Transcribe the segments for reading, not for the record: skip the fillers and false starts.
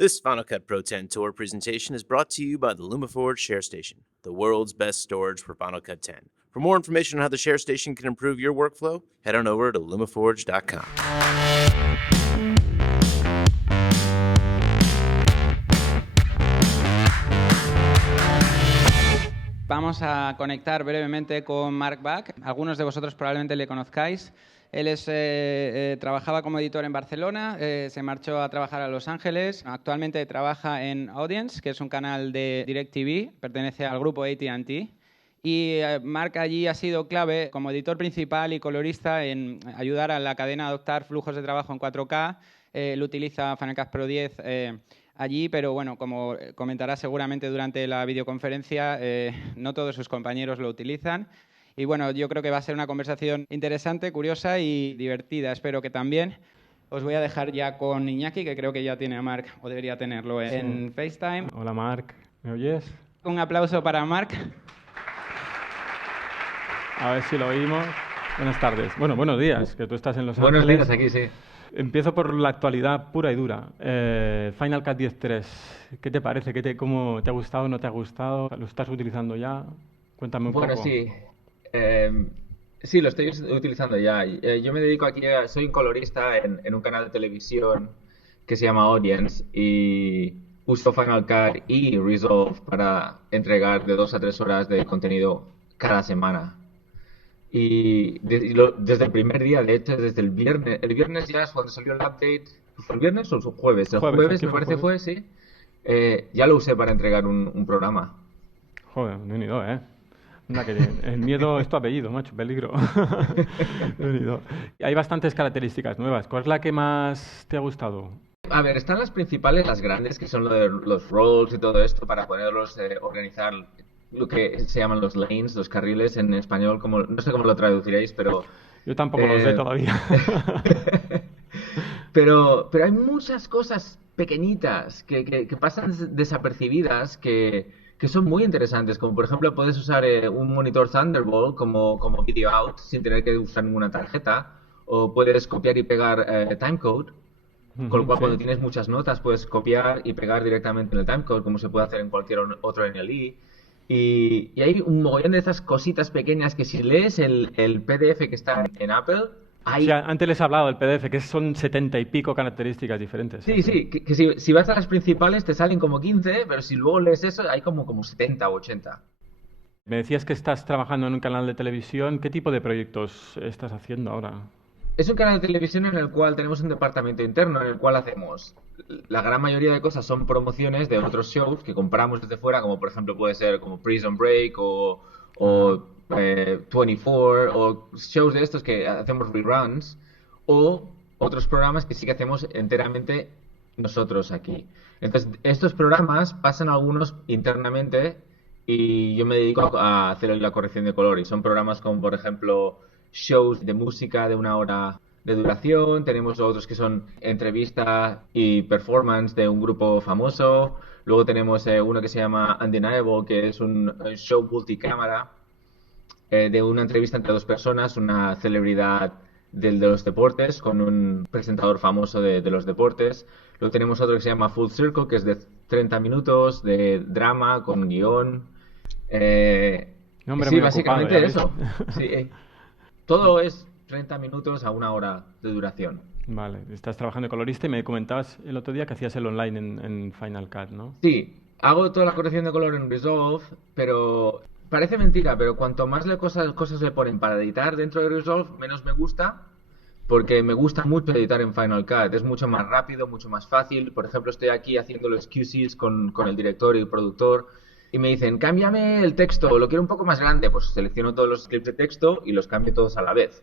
This Final Cut Pro 10 Tour presentation is brought to you by the LumaForge Share Station, the world's best storage for Final Cut 10. For more information on how the Share Station can improve your workflow, head on over to lumaforge.com. Vamos a conectar brevemente con Mark Bach. Algunos de vosotros probablemente le conozcáis. Él trabajaba como editor en Barcelona, se marchó a trabajar a Los Ángeles. Actualmente trabaja en Audience, que es un canal de DirecTV, pertenece al grupo AT&T. Y Mark allí ha sido clave como editor principal y colorista en ayudar a la cadena a adoptar flujos de trabajo en 4K. Él utiliza Final Cut Pro 10 allí, pero bueno, como comentará seguramente durante la videoconferencia, no todos sus compañeros lo utilizan. Y bueno, yo creo que va a ser una conversación interesante, curiosa y divertida. Espero que también. Os voy a dejar ya con Iñaki, que creo que ya tiene a Mark, o debería tenerlo en FaceTime. Hola Mark, ¿me oyes? Un aplauso para Mark. A ver si lo oímos. Buenas tardes. Bueno, buenos días, que tú estás en Los Ángeles. Buenos días, aquí sí. Empiezo por la actualidad pura y dura. Final Cut 10.3, ¿qué te parece? ¿Cómo te ha gustado, no te ha gustado? ¿Lo estás utilizando ya? Cuéntame un poco. Bueno, sí. Sí, lo estoy utilizando ya. Yo me dedico aquí, soy un colorista en un canal de televisión que se llama Audience y uso Final Cut y Resolve para entregar de 2 a 3 horas de contenido cada semana. Y desde el primer día, de hecho, desde el viernes ya es cuando salió el update. ¿Fue el viernes o el jueves? El jueves me parece fue, sí. Ya lo usé para entregar un programa. Joder, no he ido, Anda, que el miedo es tu apellido, macho, peligro. Hay bastantes características nuevas. ¿Cuál es la que más te ha gustado? A ver, están las principales, las grandes, que son lo de los roles y todo esto, para poderlos organizar, lo que se llaman los lanes, los carriles en español, como no sé cómo lo traduciréis, pero... Yo tampoco lo sé todavía. Pero hay muchas cosas pequeñitas que pasan desapercibidas que son muy interesantes, como por ejemplo puedes usar un monitor Thunderbolt como video out sin tener que usar ninguna tarjeta, o puedes copiar y pegar timecode, con lo cual cuando tienes muchas notas puedes copiar y pegar directamente en el timecode como se puede hacer en cualquier otro NLE. Y hay un mogollón de esas cositas pequeñas que si lees el PDF que está en Apple... O sea, antes les he hablado del PDF, que son 70 y pico características diferentes. Sí, que si vas a las principales te salen como 15, pero si luego lees eso hay como 70 o 80. Me decías que estás trabajando en un canal de televisión. ¿Qué tipo de proyectos estás haciendo ahora? Es un canal de televisión en el cual tenemos un departamento interno en el cual hacemos... La gran mayoría de cosas son promociones de otros shows que compramos desde fuera, como por ejemplo puede ser como Prison Break o 24 o shows de estos que hacemos reruns, o otros programas que sí que hacemos enteramente nosotros aquí. Entonces, estos programas pasan algunos internamente y yo me dedico a hacer la corrección de color, y son programas como por ejemplo shows de música de 1 hora de duración, tenemos otros que son entrevista y performance de un grupo famoso, luego tenemos uno que se llama Undeniable, que es un show multicámara de una entrevista entre 2 personas, una celebridad de los deportes con un presentador famoso de los deportes. Luego tenemos otro que se llama Full Circle, que es de 30 minutos de drama con guión. Hombre, sí, muy básicamente ocupado, eso. Sí, todo es 30 minutos a 1 hora de duración. Vale, estás trabajando de colorista y me comentabas el otro día que hacías el online en Final Cut, ¿no? Sí, hago toda la corrección de color en Resolve, pero parece mentira, pero cuanto más cosas le ponen para editar dentro de Resolve, menos me gusta, porque me gusta mucho editar en Final Cut. Es mucho más rápido, mucho más fácil. Por ejemplo, estoy aquí haciendo los QCs con el director y el productor y me dicen, cámbiame el texto, lo quiero un poco más grande. Pues selecciono todos los clips de texto y los cambio todos a la vez.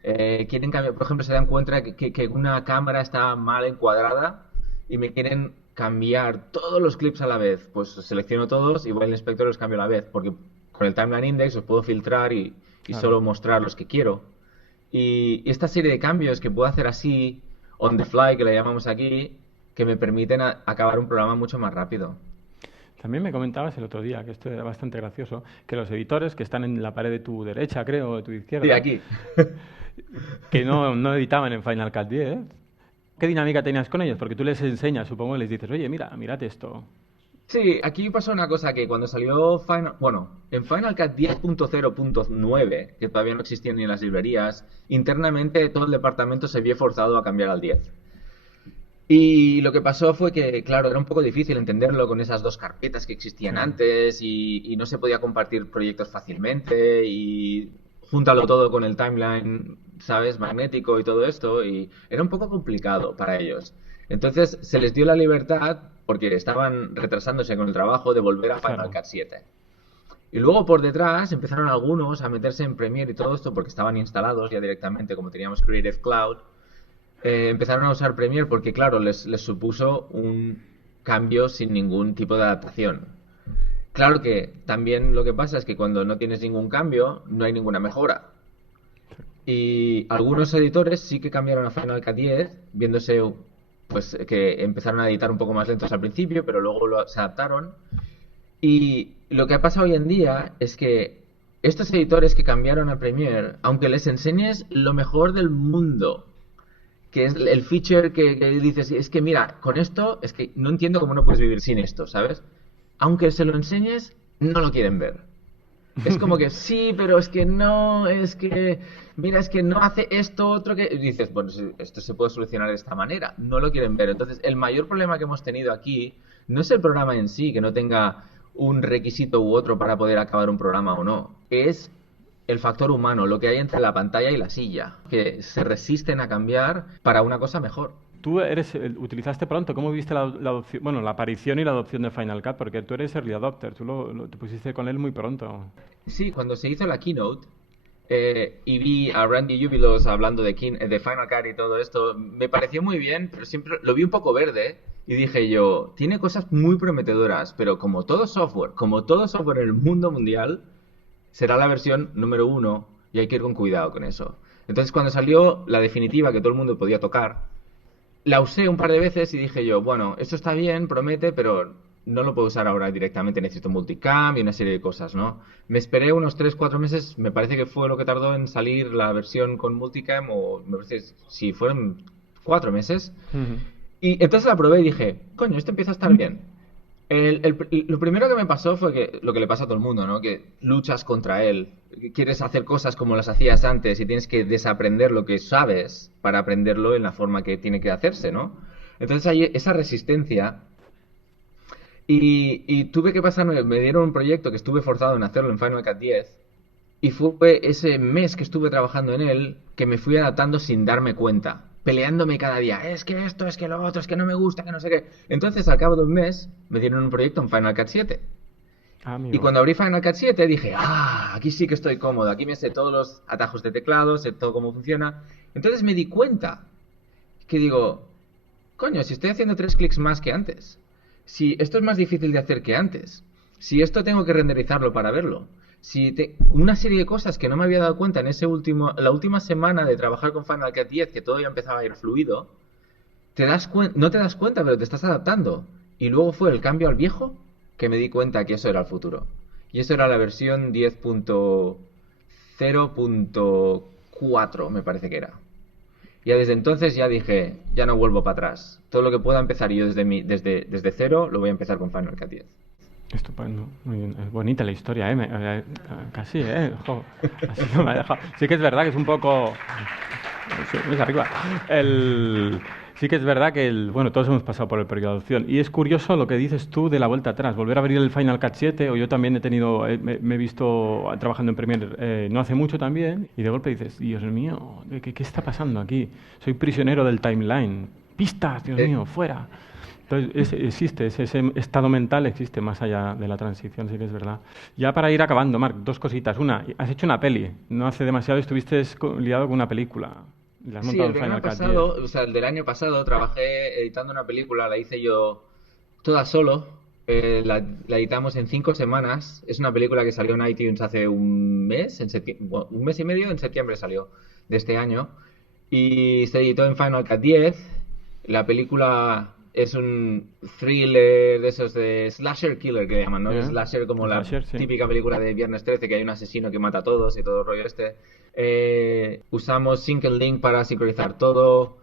Quieren cambiar, por ejemplo, se dan cuenta que una cámara está mal encuadrada y me quieren cambiar todos los clips a la vez. Pues selecciono todos y voy al inspector y los cambio a la vez, porque con el Timeline Index los puedo filtrar y Claro. solo mostrar los que quiero. Y esta serie de cambios que puedo hacer así, on the fly, que le llamamos aquí, que me permiten acabar un programa mucho más rápido. También me comentabas el otro día, que esto era bastante gracioso, que los editores que están en la pared de tu derecha, creo, o de tu izquierda, Sí, aquí. que no editaban en Final Cut 10, ¿Qué dinámica tenías con ellos? Porque tú les enseñas, supongo, y les dices, oye, mira, mírate esto. Sí, aquí pasó una cosa que cuando salió en Final Cut 10.0.9, que todavía no existían ni en las librerías, internamente todo el departamento se vio forzado a cambiar al 10. Y lo que pasó fue que, claro, era un poco difícil entenderlo con esas dos carpetas que existían antes y no se podía compartir proyectos fácilmente y júntalo todo con el timeline, ¿sabes? Magnético y todo esto y era un poco complicado para ellos. Entonces se les dio la libertad, porque estaban retrasándose con el trabajo, de volver a Final Cut 7. Y luego por detrás empezaron algunos a meterse en Premiere y todo esto porque estaban instalados ya directamente, como teníamos Creative Cloud. Empezaron a usar Premiere porque, claro, les supuso un cambio sin ningún tipo de adaptación. Claro que también lo que pasa es que cuando no tienes ningún cambio, no hay ninguna mejora. Y algunos editores sí que cambiaron a Final Cut 10, viéndose pues que empezaron a editar un poco más lentos al principio, pero luego se adaptaron. Y lo que ha pasado hoy en día es que estos editores que cambiaron a Premiere, aunque les enseñes lo mejor del mundo, que es el feature que dices, es que mira, con esto, es que no entiendo cómo no puedes vivir sin esto, ¿sabes? Aunque se lo enseñes, no lo quieren ver. Es como que sí, pero es que no, es que, mira, es que no hace esto, otro que... Y dices, bueno, esto se puede solucionar de esta manera. No lo quieren ver. Entonces, el mayor problema que hemos tenido aquí no es el programa en sí, que no tenga un requisito u otro para poder acabar un programa o no. Es el factor humano, lo que hay entre la pantalla y la silla, que se resisten a cambiar para una cosa mejor. Tú utilizaste pronto, ¿cómo viste la adopción, bueno, la aparición y la adopción de Final Cut? Porque tú eres early adopter, tú te pusiste con él muy pronto. Sí, cuando se hizo la keynote y vi a Randy Jubilos hablando de Final Cut y todo esto, me pareció muy bien, pero siempre lo vi un poco verde y dije yo, tiene cosas muy prometedoras, pero como todo software en el mundo mundial, será la versión número 1 y hay que ir con cuidado con eso. Entonces cuando salió la definitiva que todo el mundo podía tocar, la usé un par de veces y dije yo, bueno, esto está bien, promete, pero no lo puedo usar ahora directamente, necesito multicam y una serie de cosas, ¿no? Me esperé unos 3-4 meses, me parece que fue lo que tardó en salir la versión con multicam, o me parece, si fueron 4 meses. Y entonces la probé y dije, coño, esto empieza a estar bien. Lo primero que me pasó fue que lo que le pasa a todo el mundo, ¿no? Que luchas contra él, quieres hacer cosas como las hacías antes y tienes que desaprender lo que sabes para aprenderlo en la forma que tiene que hacerse, ¿no? Entonces hay esa resistencia y tuve que pasarme, me dieron un proyecto que estuve forzado en hacerlo en Final Cut 10 y fue ese mes que estuve trabajando en él que me fui adaptando sin darme cuenta, peleándome cada día, es que esto, es que lo otro, es que no me gusta, que no sé qué. Entonces, al cabo de un mes, me dieron un proyecto en Final Cut 7. Y cuando abrí Final Cut 7 dije, aquí sí que estoy cómodo, aquí me sé todos los atajos de teclado, sé todo cómo funciona. Entonces me di cuenta que digo, coño, si estoy haciendo 3 clics más que antes, si esto es más difícil de hacer que antes, si esto tengo que renderizarlo para verlo, una serie de cosas que no me había dado cuenta en la última semana de trabajar con Final Cut 10, que todo ya empezaba a ir fluido, no te das cuenta, pero te estás adaptando. Y luego fue el cambio al viejo que me di cuenta que eso era el futuro. Y eso era la versión 10.0.4, me parece que era. Y desde entonces ya dije, ya no vuelvo para atrás. Todo lo que pueda empezar yo desde cero, lo voy a empezar con Final Cut 10. Estupendo, muy bien. Es bonita la historia, casi, jo, así no me ha dejado. Sí que es verdad que es un poco... Muy arriba. Sí que es verdad que bueno, todos hemos pasado por el periodo de adopción. Y es curioso lo que dices tú de la vuelta atrás. Volver a abrir el Final Cut 7, o yo también me he visto trabajando en Premiere no hace mucho también, y de golpe dices, Dios mío, ¿qué está pasando aquí? Soy prisionero del timeline. Pistas, Dios mío, fuera. Entonces, existe, ese estado mental existe más allá de la transición, sí que es verdad. Ya para ir acabando, Marc, 2 cositas. Una, has hecho una peli. No hace demasiado estuviste liado con una película. La has montado en Final Cut 10. O sea, el del año pasado trabajé editando una película, la hice yo toda solo. La editamos en 5 semanas. Es una película que salió en iTunes hace un mes, un mes y medio, en septiembre salió de este año. Y se editó en Final Cut 10. La película... es un thriller de esos de slasher killer que llaman, ¿no? Slasher como slasher, la típica película de Viernes 13, que hay un asesino que mata a todos y todo el rollo este. Usamos Sync and Link para sincronizar todo.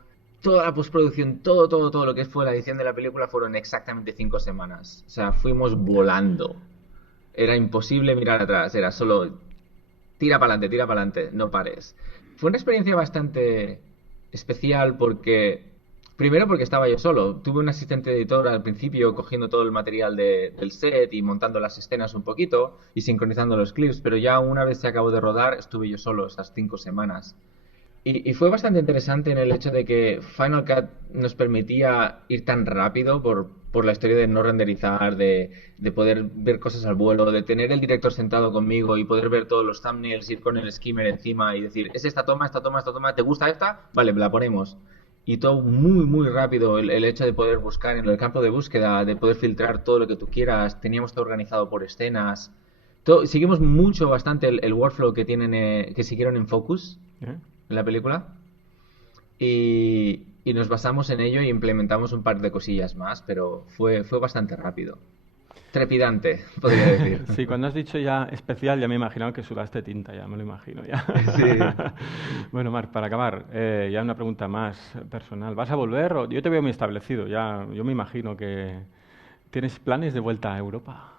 toda la postproducción, todo lo que fue la edición de la película fueron exactamente 5 semanas. O sea, fuimos volando. Era imposible mirar atrás, era solo tira para adelante, no pares. Fue una experiencia bastante especial primero porque estaba yo solo. Tuve un asistente editor al principio cogiendo todo el material del set y montando las escenas un poquito y sincronizando los clips, pero ya una vez se acabó de rodar estuve yo solo esas 5 semanas. Y fue bastante interesante en el hecho de que Final Cut nos permitía ir tan rápido por la historia de no renderizar, de poder ver cosas al vuelo, de tener el director sentado conmigo y poder ver todos los thumbnails, ir con el skimmer encima y decir, es esta toma, ¿te gusta esta? Vale, la ponemos. Y todo muy rápido, el hecho de poder buscar en el campo de búsqueda, de poder filtrar todo lo que tú quieras, teníamos todo organizado por escenas. Seguimos bastante el workflow que que siguieron en Focus. En la película y nos basamos en ello y implementamos un par de cosillas más, pero fue bastante rápido. Trepidante, podría decir. Sí, cuando has dicho ya especial, ya me he imaginado que sudaste tinta, ya me lo imagino. Ya. Sí. Bueno, Marc, para acabar, ya una pregunta más personal. ¿Vas a volver? Yo te veo muy establecido, ya. Yo me imagino que tienes planes de vuelta a Europa.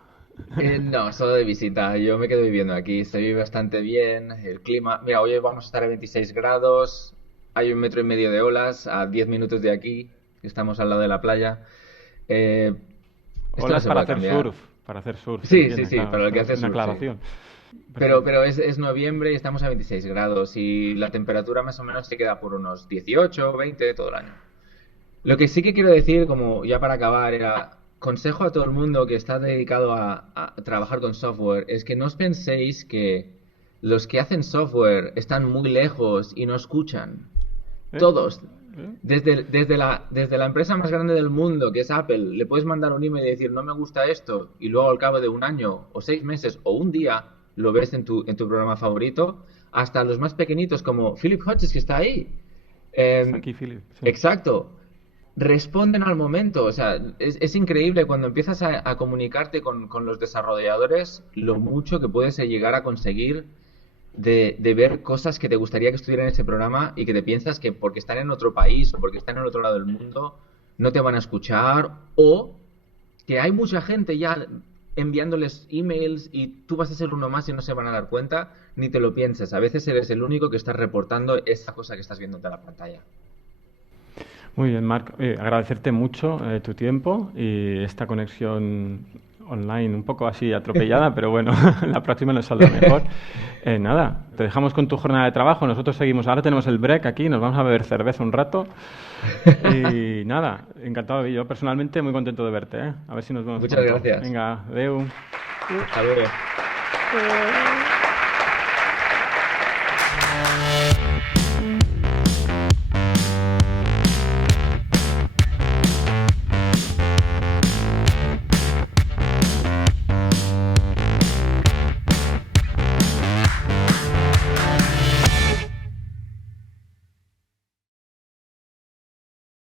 No, solo de visita. Yo me quedo viviendo aquí. Se vive bastante bien. El clima. Mira, hoy vamos a estar a 26 grados. Hay 1,5 metros de olas a 10 minutos de aquí. Estamos al lado de la playa. Esto no Olas se para puede hacer cambiar. surf. Para hacer surf. Sí, ¿entiendes? sí, Claro, para el que hace una surf, sí. aclaración. Pero es noviembre y estamos a 26 grados y la temperatura más o menos se queda por unos 18, 20 todo el año. Lo que sí que quiero decir, como ya para acabar, era consejo a todo el mundo que está dedicado a trabajar con software, es que no os penséis que los que hacen software están muy lejos y no escuchan. Todos. Desde la empresa más grande del mundo, que es Apple, le puedes mandar un email y decir no me gusta esto, y luego al cabo de 1 año, o 6 meses, o un día, lo ves en tu programa favorito, hasta los más pequeñitos como Philip Hodges, que está ahí. Está aquí, Philip. Sí. Exacto. Responden al momento. O sea, es increíble cuando empiezas a comunicarte con los desarrolladores lo mucho que puedes llegar a conseguir de ver cosas que te gustaría que estuvieran en ese programa y que te piensas que porque están en otro país o porque están en otro lado del mundo no te van a escuchar, o que hay mucha gente ya enviándoles emails y tú vas a ser uno más y no se van a dar cuenta, ni te lo pienses. A veces eres el único que está reportando esa cosa que estás viendo en la pantalla. Muy bien, Marc. Agradecerte mucho tu tiempo y esta conexión online un poco así atropellada, pero bueno, la próxima nos saldrá mejor. Nada, te dejamos con tu jornada de trabajo. Nosotros seguimos. Ahora tenemos el break aquí, nos vamos a beber cerveza un rato. Y nada, encantado. Yo personalmente muy contento de verte. A ver si nos vemos Muchas pronto. gracias. Venga, adeu. Hasta luego.